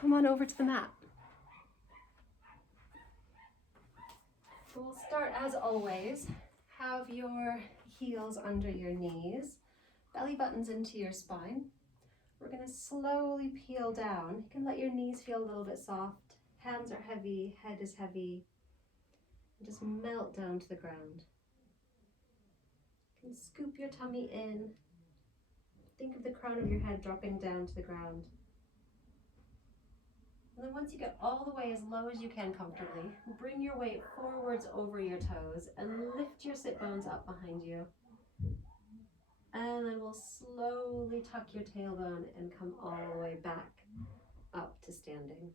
come on over to the mat. We'll start as always. Have your heels under your knees, belly buttons into your spine. We're going to slowly peel down. You can let your knees feel a little bit soft. Hands are heavy, head is heavy. And just melt down to the ground. You can scoop your tummy in. Think of the crown of your head dropping down to the ground. And then once you get all the way as low as you can comfortably, bring your weight forwards over your toes and lift your sit bones up behind you. And then we'll slowly tuck your tailbone and come all the way back up to standing.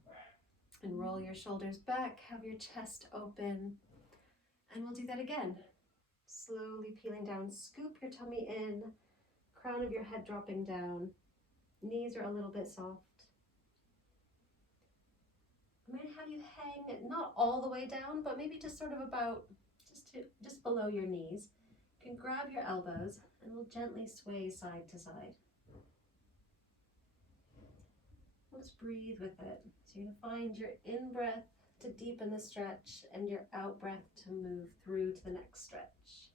And roll your shoulders back, have your chest open. And we'll do that again. Slowly peeling down, scoop your tummy in, crown of your head dropping down. Knees are a little bit soft. I'm going to have you hang not all the way down, but maybe just sort of about just below your knees. You can grab your elbows and we'll gently sway side to side. We'll just breathe with it. So you're going to find your in-breath to deepen the stretch and your out-breath to move through to the next stretch.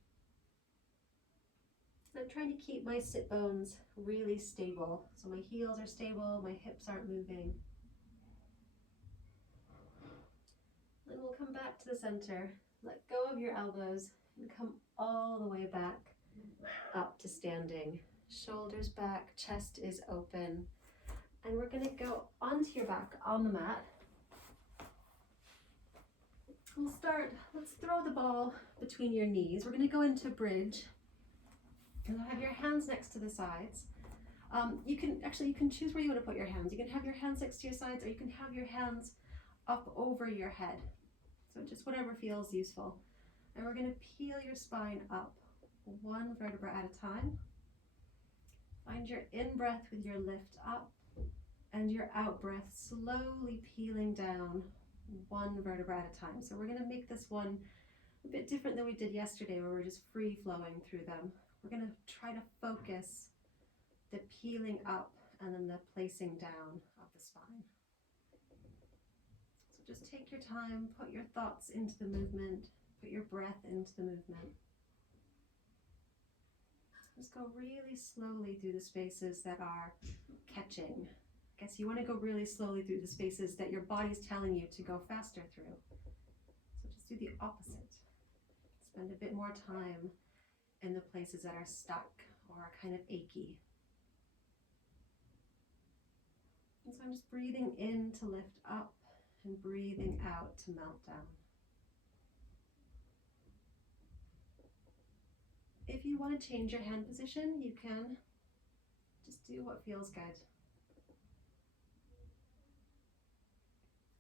And I'm trying to keep my sit bones really stable. So my heels are stable, my hips aren't moving. Then we'll come back to the center, let go of your elbows, and come all the way back up to standing. Shoulders back, chest is open. And we're going to go onto your back on the mat. We'll start, let's throw the ball between your knees. We're going to go into bridge. You'll have your hands next to the sides. You can choose where you want to put your hands. You can have your hands next to your sides, or you can have your hands up over your head. So just whatever feels useful. And we're going to peel your spine up one vertebra at a time. Find your in-breath with your lift up and your out-breath slowly peeling down one vertebra at a time. So we're going to make this one a bit different than we did yesterday where we're just free flowing through them. We're going to try to focus the peeling up and then the placing down of the spine. So just take your time, put your thoughts into the movement, put your breath into the movement. Just go really slowly through the spaces that are catching. I guess you want to go really slowly through the spaces that your body's telling you to go faster through. So just do the opposite. Spend a bit more time in the places that are stuck or are kind of achy. And so I'm just breathing in to lift up and breathing out to melt down. If you want to change your hand position, you can. Just do what feels good.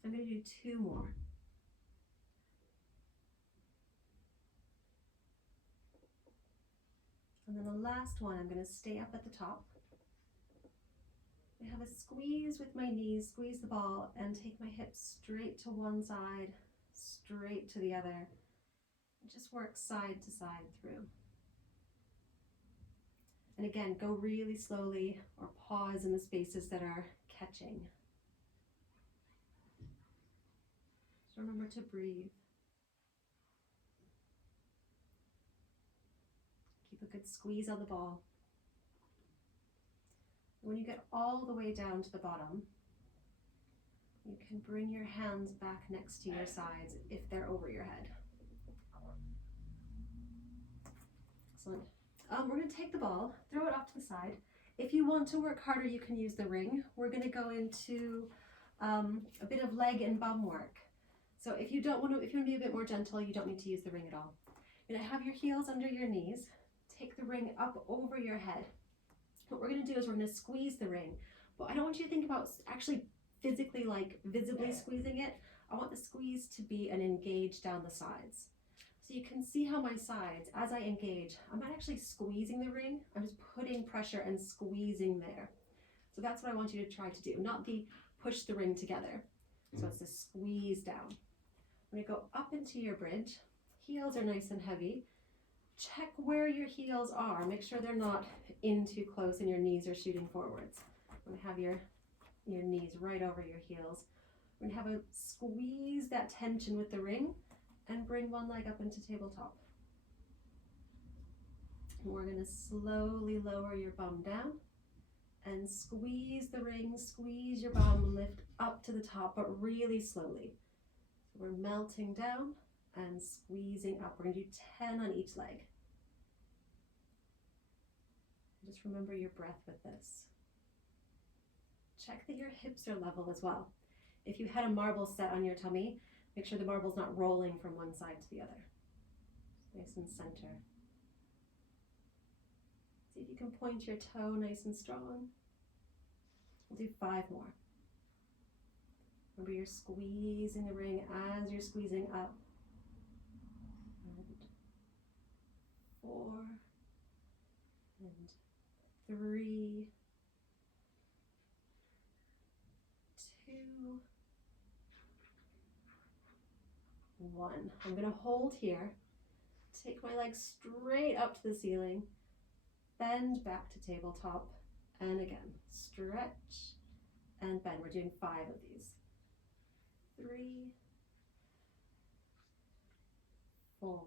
I'm going to do 2 more. And then the last one, I'm going to stay up at the top. I have a squeeze with my knees, squeeze the ball, and take my hips straight to one side, straight to the other. And just work side to side through. And again, go really slowly or pause in the spaces that are catching. Just remember to breathe. Keep a good squeeze on the ball. When you get all the way down to the bottom, you can bring your hands back next to your sides if they're over your head. Excellent. We're going to take the ball, throw it off to the side. If you want to work harder, you can use the ring. We're going to go into a bit of leg and bum work. So if you want to be a bit more gentle, you don't need to use the ring at all. You're going to have your heels under your knees. Take the ring up over your head. What we're going to do is we're going to squeeze the ring. But I don't want you to think about actually physically, like visibly squeezing it. I want the squeeze to be an engage down the sides. So you can see how my sides, as I engage, I'm not actually squeezing the ring. I'm just putting pressure and squeezing there. So that's what I want you to try to do, not the push the ring together. So it's the squeeze down. I'm going to go up into your bridge. Heels are nice and heavy. Check where your heels are. Make sure they're not in too close and your knees are shooting forwards. I'm going to have your your knees right over your heels. We're gonna have a squeeze that tension with the ring and bring one leg up into tabletop. We're gonna slowly lower your bum down and squeeze the ring, squeeze your bum, lift up to the top, but really slowly. So we're melting down and squeezing up. We're gonna do 10 on each leg. Just remember your breath with this. Check that your hips are level as well. If you had a marble set on your tummy, make sure the marble's not rolling from one side to the other. Nice and center. See if you can point your toe nice and strong. We'll do 5 more. Remember you're squeezing the ring as you're squeezing up. And 4 and 3, 2, 1. I'm going to hold here. Take my legs straight up to the ceiling. Bend back to tabletop. And again, stretch and bend. We're doing 5 of these. 3, 4,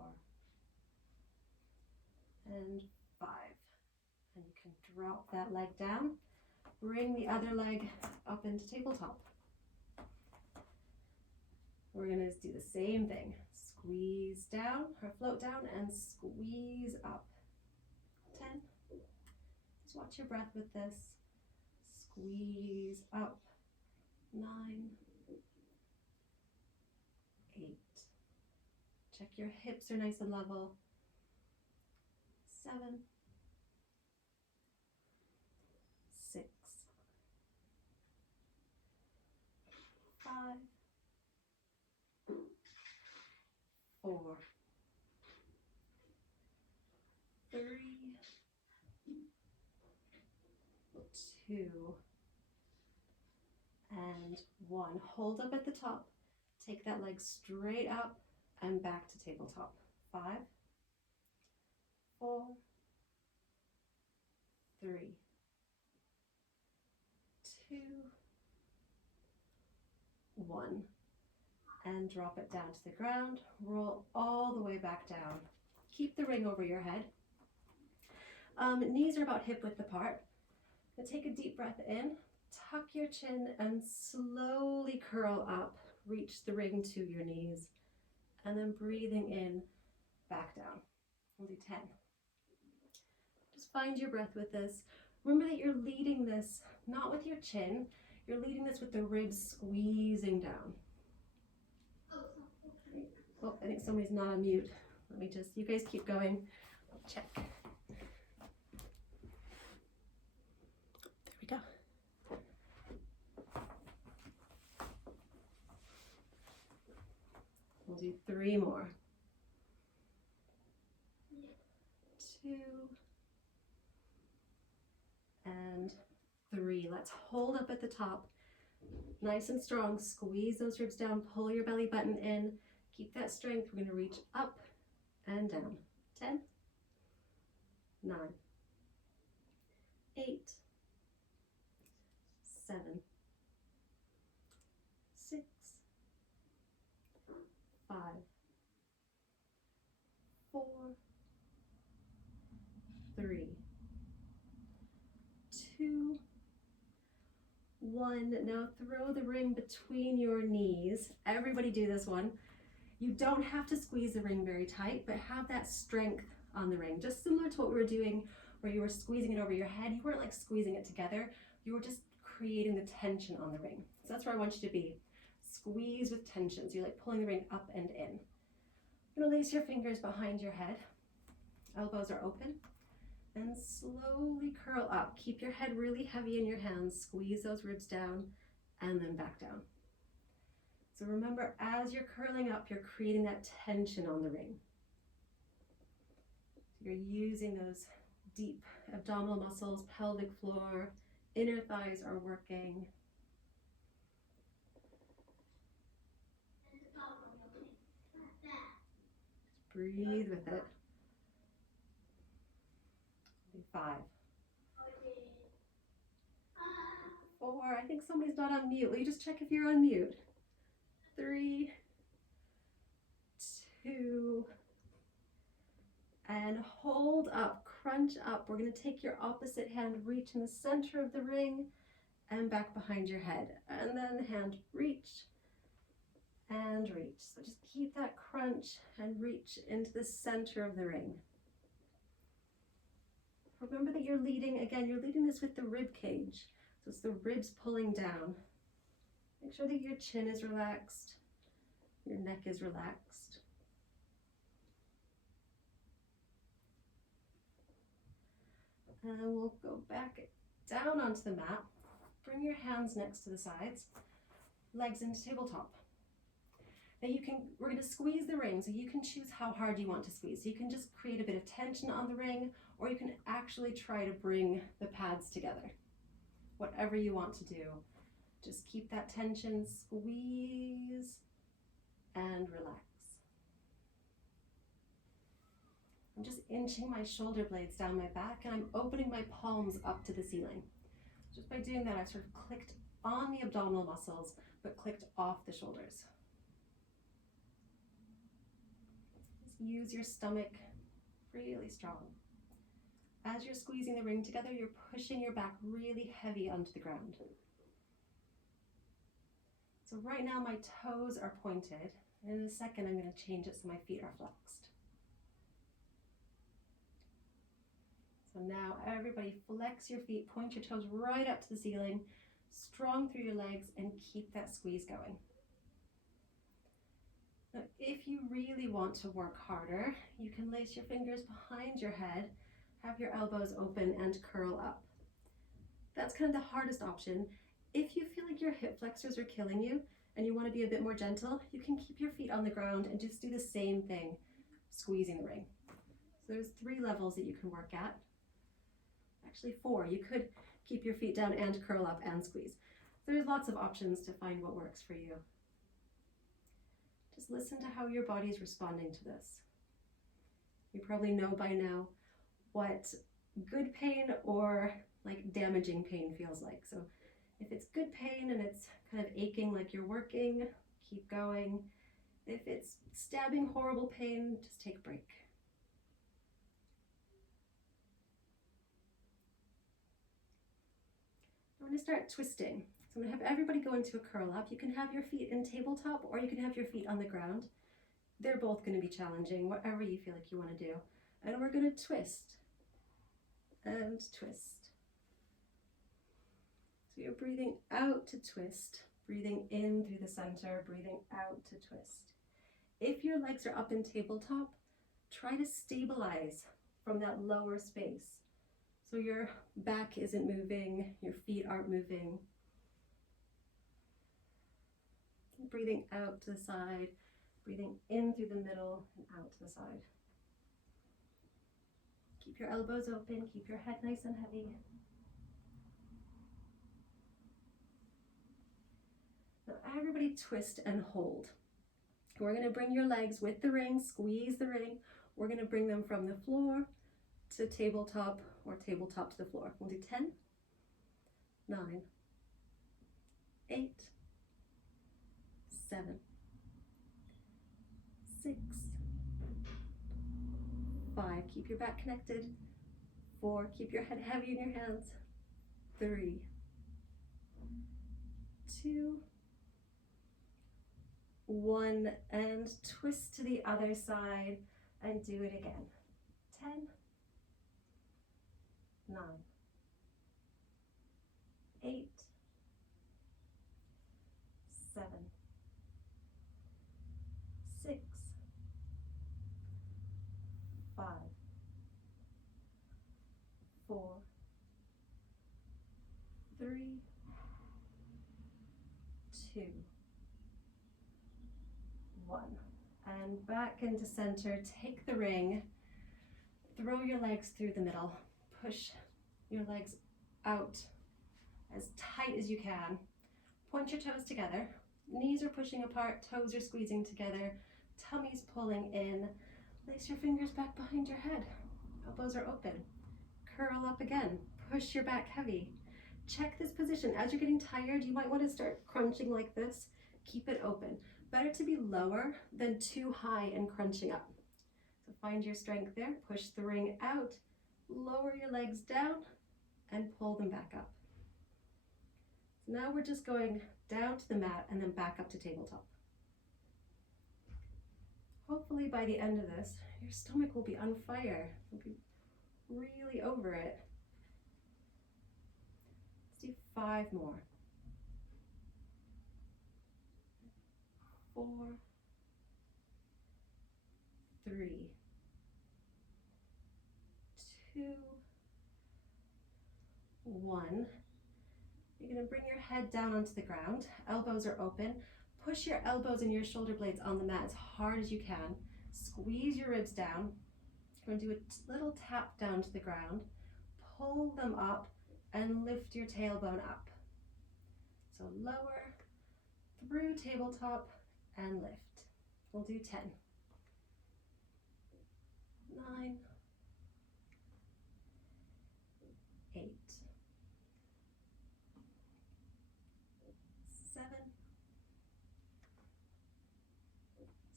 and 5. And you can drop that leg down. Bring the other leg up into tabletop. We're going to do the same thing. Squeeze down, or float down, and squeeze up. 10. Just watch your breath with this. Squeeze up. 9, 8. Check your hips are nice and level. 7, 6, 5, 4, 3, 2, and 1. Hold up at the top. Take that leg straight up and back to tabletop. 5, 4, 3, 2, 1. And drop it down to the ground. Roll all the way back down. Keep the ring over your head. Knees are about hip width apart. Now take a deep breath in, tuck your chin, and slowly curl up. Reach the ring to your knees. And then breathing in, back down. We'll do 10. Just find your breath with this. Remember that you're leading this not with your chin, you're leading this with the ribs squeezing down. Oh, I think somebody's not on mute. Let me just, you guys keep going. I'll check. There we go. We'll do 3 more. 2 and 3. Let's hold up at the top. Nice and strong. Squeeze those ribs down. Pull your belly button in. Keep that strength. We're going to reach up and down. 10, 9, 8, 7, 6, 5, 4, 3, 2, 1. Now throw the ring between your knees. Everybody do this one. You don't have to squeeze the ring very tight, but have that strength on the ring. Just similar to what we were doing where you were squeezing it over your head. You weren't like squeezing it together. You were just creating the tension on the ring. So that's where I want you to be. Squeeze with tension. So you're like pulling the ring up and in. You're gonna lace your fingers behind your head. Elbows are open. And slowly curl up. Keep your head really heavy in your hands. Squeeze those ribs down and then back down. So remember, as you're curling up, you're creating that tension on the ring. You're using those deep abdominal muscles, pelvic floor, inner thighs are working. Just breathe with it. 5, 4, I think somebody's not on mute. Will you just check if you're on mute? 3, 2, and hold up, crunch up. We're gonna take your opposite hand, reach in the center of the ring and back behind your head. And then hand reach and reach. So just keep that crunch and reach into the center of the ring. Remember that you're leading, again, you're leading this with the rib cage. So it's the ribs pulling down. Make sure that your chin is relaxed, your neck is relaxed. And then we'll go back down onto the mat. Bring your hands next to the sides, legs into tabletop. Now we're going to squeeze the ring, so you can choose how hard you want to squeeze. So you can just create a bit of tension on the ring, or you can actually try to bring the pads together. Whatever you want to do, just keep that tension, squeeze, and relax. I'm just inching my shoulder blades down my back, and I'm opening my palms up to the ceiling. Just by doing that, I've sort of clicked on the abdominal muscles, but clicked off the shoulders. Just use your stomach really strong. As you're squeezing the ring together, you're pushing your back really heavy onto the ground. So right now my toes are pointed, and in a second I'm going to change it so my feet are flexed. So now everybody flex your feet, point your toes right up to the ceiling, strong through your legs, and keep that squeeze going. Now, if you really want to work harder, you can lace your fingers behind your head, have your elbows open, and curl up. That's kind of the hardest option. If you feel like your hip flexors are killing you and you want to be a bit more gentle, you can keep your feet on the ground and just do the same thing, squeezing the ring. So there's 3 levels that you can work at. Actually 4. You could keep your feet down and curl up and squeeze. There's lots of options to find what works for you. Just listen to how your body is responding to this. You probably know by now what good pain or like damaging pain feels like. So if it's good pain and it's kind of aching like you're working, keep going. If it's stabbing horrible pain, just take a break. I'm going to start twisting. So I'm going to have everybody go into a curl up. You can have your feet in tabletop or you can have your feet on the ground. They're both going to be challenging, whatever you feel like you want to do. And we're going to twist and twist. So you're breathing out to twist, breathing in through the center, breathing out to twist. If your legs are up in tabletop, try to stabilize from that lower space. So your back isn't moving, your feet aren't moving. Breathing out to the side, breathing in through the middle and out to the side. Keep your elbows open, keep your head nice and heavy. Now everybody twist and hold. We're going to bring your legs with the ring, squeeze the ring. We're going to bring them from the floor to tabletop or tabletop to the floor. We'll do 10, 9, 8, 7, 6, 5, keep your back connected. 4, keep your head heavy in your hands. 3, 2, 1, and twist to the other side and do it again. 10, 9, 8, 7, 6, 5, 4, 3, 2, 1. And back into center. Take the ring, throw your legs through the middle, push your legs out as tight as you can. Point your toes together. Knees are pushing apart, toes are squeezing together, tummy's pulling in. Lace your fingers back behind your head. Elbows are open. Curl up again. Push your back heavy. check this position. As you're getting tired, you might want to start crunching like this. Keep it open. Better to be lower than too high and crunching up. So find your strength there. Push the ring out, lower your legs down, and pull them back up. So now we're just going down to the mat and then back up to tabletop. Hopefully by the end of this, your stomach will be on fire. You'll be really over it. Let's do 5 more. 4, 3, 2, 1. You're going to bring your head down onto the ground. Elbows are open. Push your elbows and your shoulder blades on the mat as hard as you can. Squeeze your ribs down. You're going to do a little tap down to the ground. Pull them up and lift your tailbone up. So lower through tabletop and lift. We'll do 10. 9, 8, 7,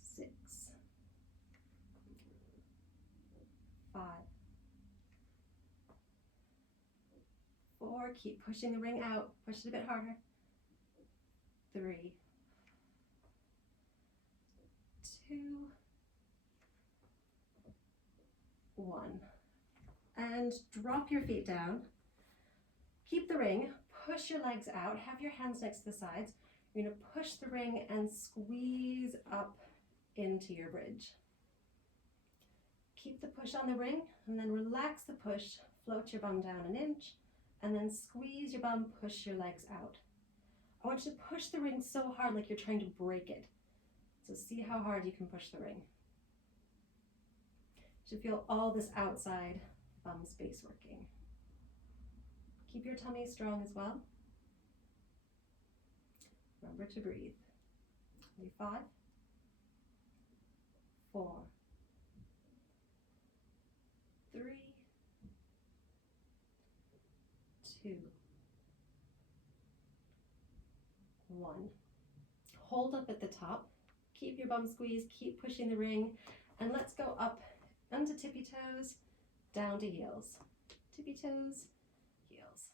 6, 5, 4. Keep pushing the ring out. Push it a bit harder. 3, 2, 1. And drop your feet down. Keep the ring. Push your legs out. Have your hands next to the sides. You're going to push the ring and squeeze up into your bridge. Keep the push on the ring and then relax the push. Float your bum down an inch and then squeeze your bum, push your legs out. I want you to push the ring so hard like you're trying to break it. So see how hard you can push the ring. You should feel all this outside bum space working. Keep your tummy strong as well. Remember to breathe. 5, 4, 3, 2, 1. Hold up at the top. Keep your bum squeezed, keep pushing the ring, and let's go up onto tippy toes, down to heels. Tippy toes, heels.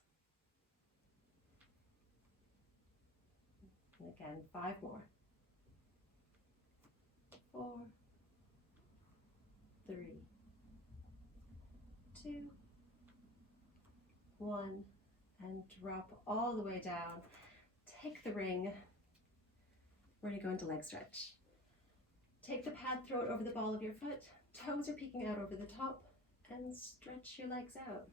And again, 5 more. 4, 3, 2, 1, and drop all the way down. Take the ring. We're going to go into leg stretch. Take the pad, throw it over the ball of your foot. Toes are peeking out over the top, and stretch your legs out.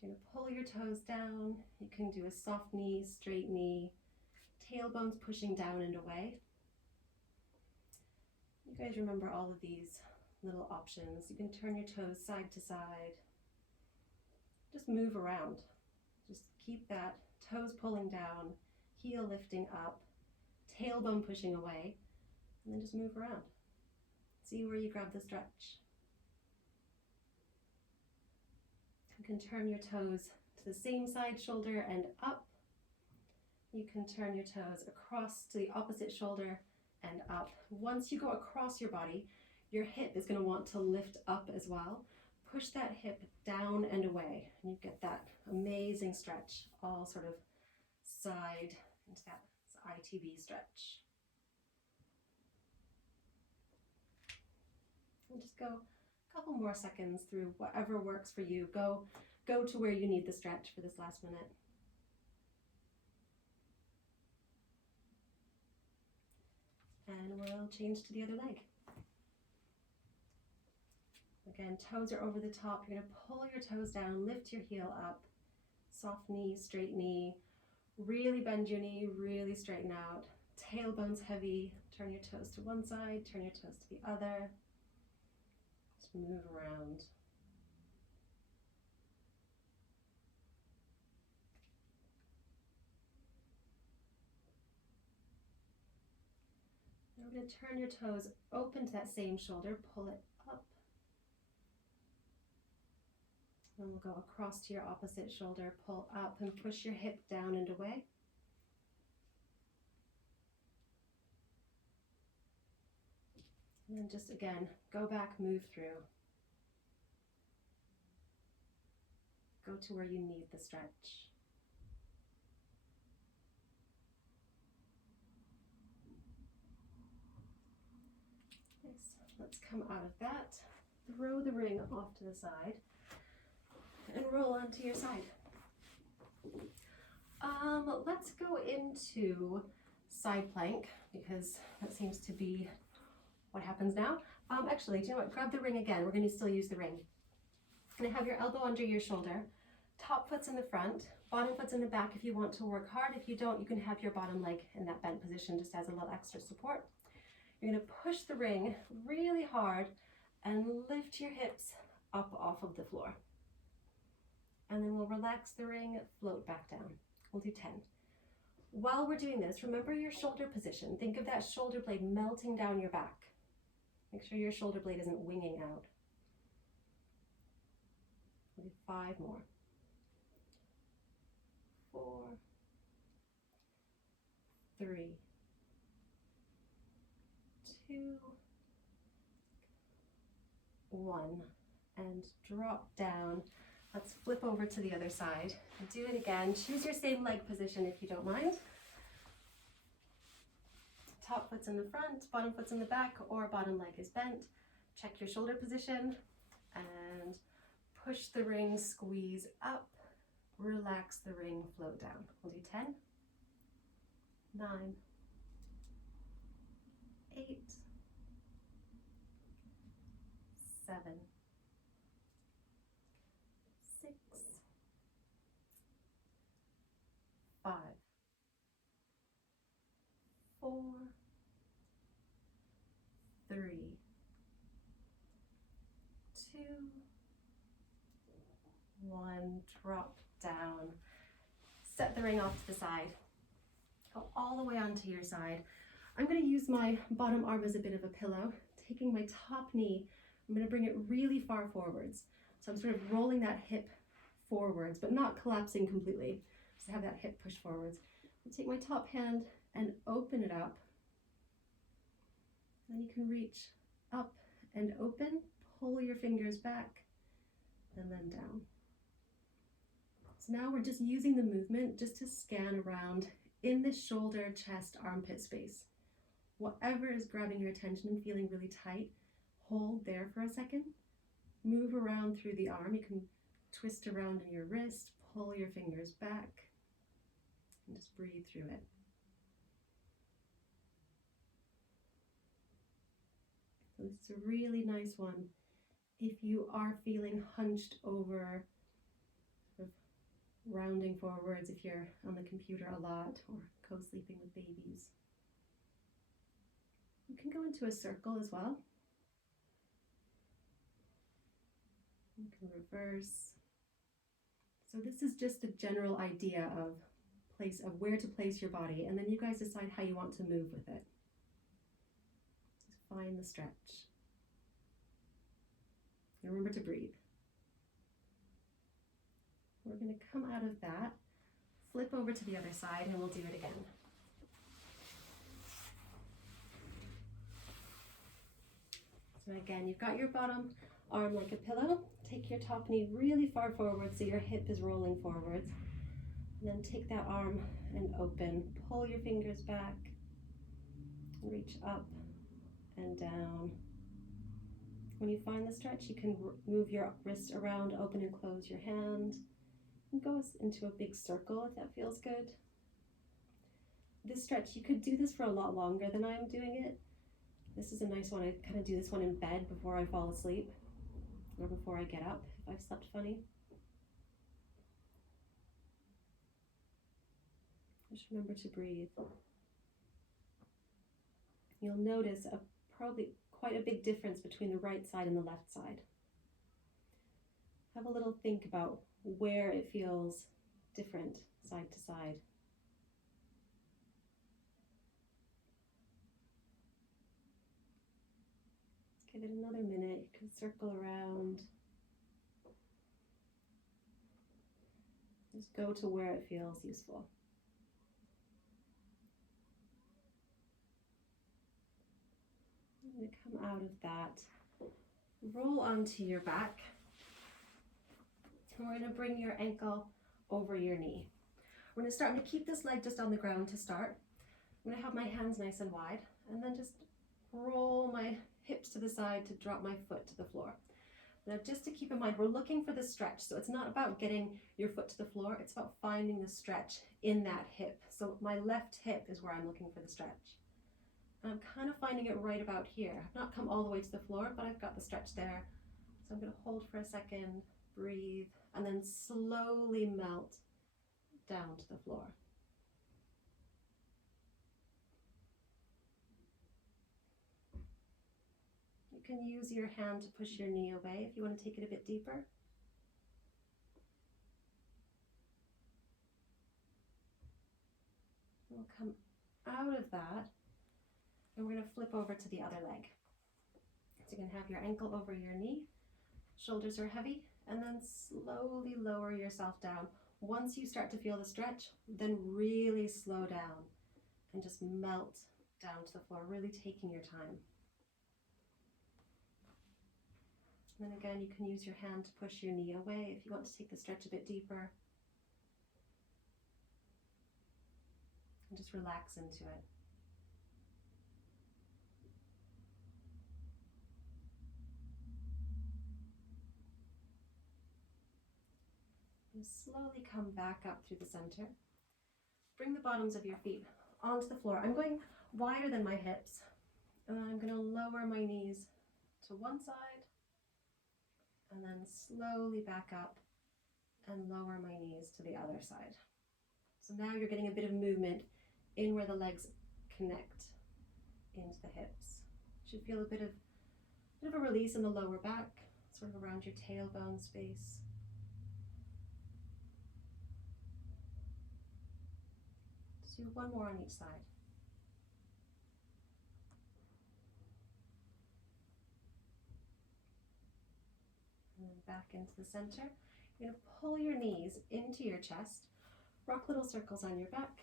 So you're going to pull your toes down. You can do a soft knee, straight knee, tailbones pushing down and away. You guys remember all of these little options. You can turn your toes side to side. Just move around. Just keep that toes pulling down, heel lifting up, tailbone pushing away, and then just move around. See where you grab the stretch. You can turn your toes to the same side shoulder and up. You can turn your toes across to the opposite shoulder and up. Once you go across your body, your hip is going to want to lift up as well. Push that hip down and away, and you get that amazing stretch, all sort of side into that ITB stretch. And just go a couple more seconds through whatever works for you. Go to where you need the stretch for this last minute. And we'll change to the other leg. Again, toes are over the top. You're going to pull your toes down, lift your heel up, soft knee, straight knee. Really bend your knee, really straighten out. Tailbone's heavy. Turn your toes to one side, turn your toes to the other. Just move around. Now we're going to turn your toes open to that same shoulder, pull it up. Then we'll go across to your opposite shoulder, pull up and push your hip down and away. And then just again, go back, move through. Go to where you need the stretch. Nice. Let's come out of that. Throw the ring off to the side and roll onto your side. Let's go into side plank because that seems to be what happens now. Actually, do you know what? Grab the ring again. We're going to still use the ring. You're going to have your elbow under your shoulder. Top foot's in the front, bottom foot's in the back if you want to work hard. If you don't, you can have your bottom leg in that bent position just as a little extra support. You're going to push the ring really hard and lift your hips up off of the floor. And then we'll relax the ring, float back down. We'll do 10. While we're doing this, remember your shoulder position. Think of that shoulder blade melting down your back. Make sure your shoulder blade isn't winging out. We'll do 5 more. 4, 3, 2, 1, and drop down. Let's flip over to the other side and do it again. Choose your same leg position if you don't mind. Top foot's in the front, bottom foot's in the back, or bottom leg is bent. Check your shoulder position and push the ring, squeeze up, relax the ring, float down. We'll do 10, 9, 8, 7, 6, 5, 4, 3, 2, 1, drop down. Set the ring off to the side. Go all the way onto your side. I'm going to use my bottom arm as a bit of a pillow. Taking my top knee, I'm going to bring it really far forwards. So I'm sort of rolling that hip forwards, but not collapsing completely. Just have that hip push forwards. I'll take my top hand and open it up. Then you can reach up and open, pull your fingers back, and then down. So now we're just using the movement just to scan around in the shoulder, chest, armpit space. Whatever is grabbing your attention and feeling really tight, hold there for a second. Move around through the arm. You can twist around in your wrist, pull your fingers back, and just breathe through it. So this is a really nice one if you are feeling hunched over, sort of rounding forwards if you're on the computer a lot or co-sleeping with babies. You can go into a circle as well. You can reverse. So this is just a general idea of where to place your body, and then you guys decide how you want to move with it. Just find the stretch. And remember to breathe. We're going to come out of that, flip over to the other side, and we'll do it again. So again, you've got your bottom arm like a pillow. Take your top knee really far forward so your hip is rolling forwards. And then take that arm and open. Pull your fingers back. Reach up and down. When you find the stretch, you can move your wrist around, open and close your hand. And go into a big circle if that feels good. This stretch, you could do this for a lot longer than I'm doing it. This is a nice one. I kind of do this one in bed before I fall asleep or before I get up if I've slept funny. Just remember to breathe. You'll notice probably quite a big difference between the right side and the left side. Have a little think about where it feels different side to side. Give it another minute. You can circle around. Just go to where it feels useful. I'm going to come out of that, roll onto your back, and we're going to bring your ankle over your knee. We're going to start, I'm going to keep this leg just on the ground to start. I'm going to have my hands nice and wide, and then just roll my hips to the side to drop my foot to the floor. Now, just to keep in mind, we're looking for the stretch. So it's not about getting your foot to the floor. It's about finding the stretch in that hip. So my left hip is where I'm looking for the stretch. And I'm kind of finding it right about here. I've not come all the way to the floor, but I've got the stretch there. So I'm going to hold for a second, breathe, and then slowly melt down to the floor. You can use your hand to push your knee away if you want to take it a bit deeper. We'll come out of that, and we're going to flip over to the other leg. So you can have your ankle over your knee, shoulders are heavy, and then slowly lower yourself down. Once you start to feel the stretch, then really slow down and just melt down to the floor, really taking your time. And then again, you can use your hand to push your knee away if you want to take the stretch a bit deeper. And just relax into it. And slowly come back up through the center. Bring the bottoms of your feet onto the floor. I'm going wider than my hips, and then I'm going to lower my knees to one side, and then slowly back up and lower my knees to the other side. So now you're getting a bit of movement in where the legs connect into the hips. You should feel a bit of a release in the lower back, sort of around your tailbone space. Just do one more on each side. And then back into the center. You're going to pull your knees into your chest, rock little circles on your back.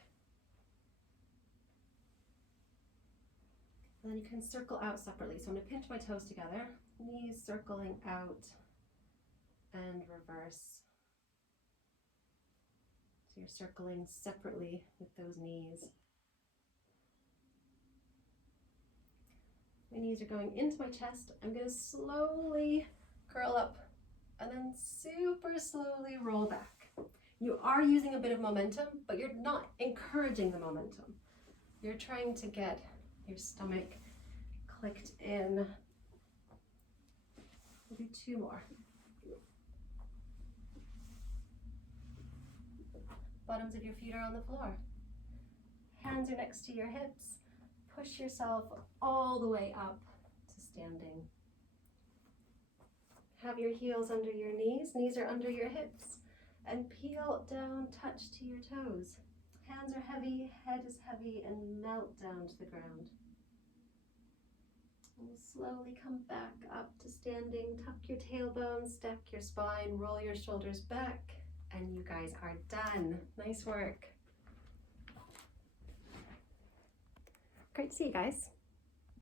And then you can circle out separately. So I'm going to pinch my toes together, knees circling out and reverse. So you're circling separately with those knees. My knees are going into my chest. I'm going to slowly curl up and then super slowly roll back. You are using a bit of momentum, but you're not encouraging the momentum. You're trying to get your stomach clicked in. We'll do two more. Bottoms of your feet are on the floor. Hands are next to your hips. Push yourself all the way up to standing. Have your heels under your knees are under your hips, and peel down, touch to your toes. Hands are heavy, head is heavy, and melt down to the ground. And slowly come back up to standing. Tuck your tailbone, stack your spine, roll your shoulders back, and you guys are done. Nice work. Great to see you guys.